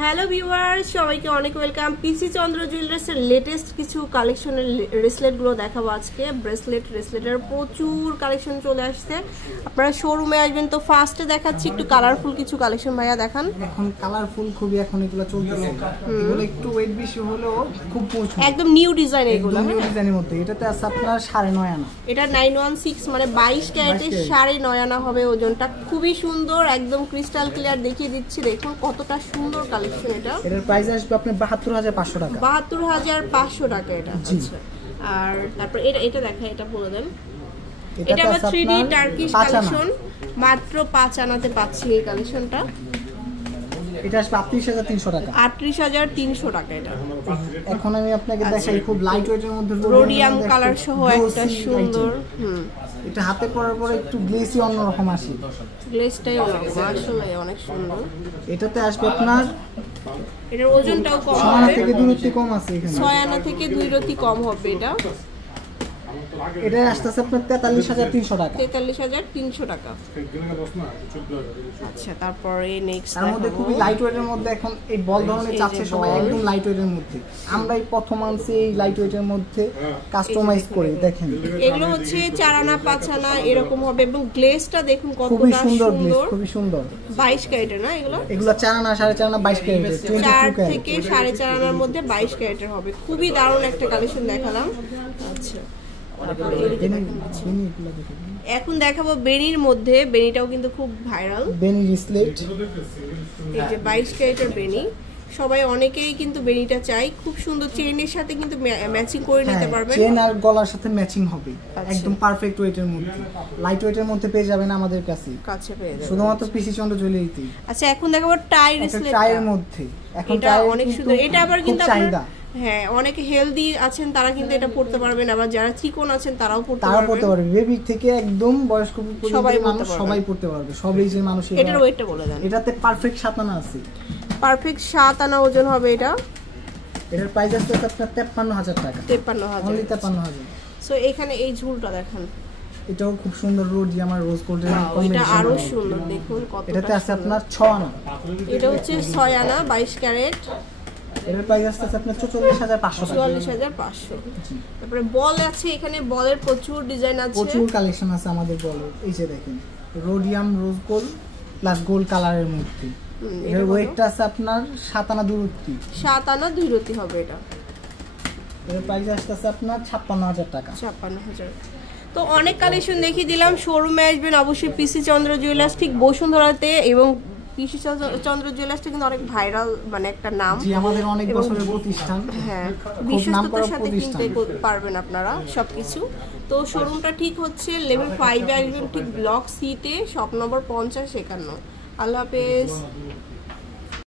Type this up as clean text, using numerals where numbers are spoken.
Hello viewers, সবাইকে অনেক welcome. পিসি চন্দ্র জুয়েলার্সের latest কিছু কালেকশনের ব্রেসলেটগুলো দেখাবো আজকে। ব্রেসলেটের প্রচুর কালেকশন চলে আসছে। আপনারা শোরুমে আসবেন তো ফার্স্টে দেখাচ্ছি একটু কালারফুল কিছু কালেকশন। ভাইয়া দেখান। এখন কালারফুল খুবই এখন এগুলো চলতেছে। এগুলো একটু ওয়েট বেশি হলেও খুব মজবুত, একদম নিউ ডিজাইন এগুলো। নিউ ডিজাইনের মধ্যে এটাতে আছে আপনার 9.5 আনা। এটা 916 মানে 22 ক্যারেটের 9.5 আনা হবে ওজনটা। খুবই সুন্দর, একদম ক্রিস্টাল ক্লিয়ার দেখিয়ে দিচ্ছি। দেখুন কতটা সুন্দর কালেকশন। এটা এটার প্রাইস আসবে আপনার 72,500 টাকা। 72,500 টাকা এটা। আচ্ছা, আর তারপর এটা দেখা, এটা বলে দেন। এটা আবার 3D টার্কিশ কালেকশন, মাত্র 5 আনাতে পাচ্ছি এই কালেকশনটা। এটা আসবে 38,300 টাকা। 38,300 টাকা এটা। এখন আমি আপনাকে দেখাই খুব লাইট ওয়েটের মধ্যে রোডিয়াম কালার সহ একটা সুন্দর। এটা হাতে পরার পরে একটু গ্লেসি অন্যরকম আসে। গ্লেসটাই আসলে অনেক সুন্দর। এটাতে আসবে আপনার এটার ওজনটাও কম 6 আনা থেকে 2 রতি কম আছে এখানে। 6 আনা থেকে 2 রতি কম হবে এটা। এটা আসতেছে আপনার 43,300 টাকা। 43,300 টাকা। আচ্ছা, তারপরে নেক্সট তার মধ্যে খুবই লাইট ওয়েটের মধ্যে এখন এই বল ধরনের চাচ্ছে সবাই, একদম লাইট ওয়েটের মধ্যে। আমরাই প্রথম আনছি এই লাইট ওয়েটের মধ্যে কাস্টমাইজ করে। দেখেন এগুলো হচ্ছে 4 আনা 5 আনা এরকম হবে, এবং গ্লেজটা দেখুন কতটা সুন্দর। খুবই সুন্দর। 22 ক্যারেটের না এগুলো? এগুলো 4 আনা 4.5 আনা 22 ক্যারেটের। 4 থেকে 4.5 আনার মধ্যে 22 ক্যারেটের হবে। খুবই দারুণ একটা কালেকশন দেখালাম। আচ্ছা, এখন দেখাবো বেনির মধ্যে। বেনিটাও কিন্তু খুব ভাইরাল। বেনি রিসলেট, এই যে 22 ক্যারেটের বেনি। সবাই অনেকেই কিন্তু বেনিটা চাই। খুব সুন্দর, চেইনের সাথে কিন্তু ম্যাচিং করে নিতে পারবেন। চেইন আর গলার সাথে ম্যাচিং হবে। একদম পারফেক্ট ওয়েটের মধ্যে, লাইট ওয়েটের মধ্যে পেয়ে যাবেন আমাদের কাছে পেয়ে যাবেন শুধুমাত্র পিসি চন্দ্র জুয়েলারিতে। আচ্ছা, এখন দেখাবো টাই রিসলেট। টাইয়ের মধ্যে এখন এটা অনেক সুন্দর। এটা আবার কিন্তু চাহিদা। হ্যাঁ, অনেকে হেলদি আছেন তারা কিন্তু এটা পড়তে পারবেন, আবার যারা চিকন আছেন তারাও পড়তে পারবে। বেবি থেকে একদম বয়স্ক পর্যন্ত সবাই পড়তে পারবে। সব এজের মানুষ। এটার ওয়েটটা বলে দেন। এটাতে পারফেক্ট 7 আনা আছে। পারফেক্ট 7 আনা ওজন হবে এটা। এটার প্রাইস আছে আপনার 53,000 টাকা। 53,000, অনলি 53,000। সো এখানে এই ঝুলটা দেখেন, এটাও খুব সুন্দর। রোডিয়াম আর রোজ গোল্ডের কম্বিনেশন। এটা আরো সুন্দর। দেখুন কতটা। এটাতে আছে আপনার 6 আনা। এটা হচ্ছে 6 আনা 22 ক্যারেট। এর প্রাইস আছে আপনার 44,500 টাকা। 44,500। তারপরে বল আছে, এখানে বলের প্রচুর ডিজাইন আছে, প্রচুর কালেকশন আছে আমাদের বলের। এই যে দেখেন rhodium rose gold plus gold কালারের মধ্যে। এর ওয়েটটা আছে আপনার 7 আনা 2 রতি। 7 আনা 2 রতি হবে এটা। এর প্রাইস আসছে আপনার 56,000 টাকা। 56,000। তো অনেক কালেকশন দেখিয়ে দিলাম। শোরুমে আসবেন অবশ্যই পিসি চন্দ্র জুয়েলার্স, ঠিক বসুন্ধরাতে। এবং পিসি চন্দ্র জুয়েলার্সটা কিন্তু অনেক ভাইরাল, মানে একটা নাম। জি, আমাদের অনেক বছরের প্রতিষ্ঠান। হ্যাঁ, বিশ্বস্ততার সাথে কিনতে পারবেন আপনারা সবকিছু। তো শোরুমটা ঠিক হচ্ছে লেভেল 5 এ আসবেন, ঠিক ব্লক সিতে, শপ নম্বর 50-51। আল্লাহ হাফেজ।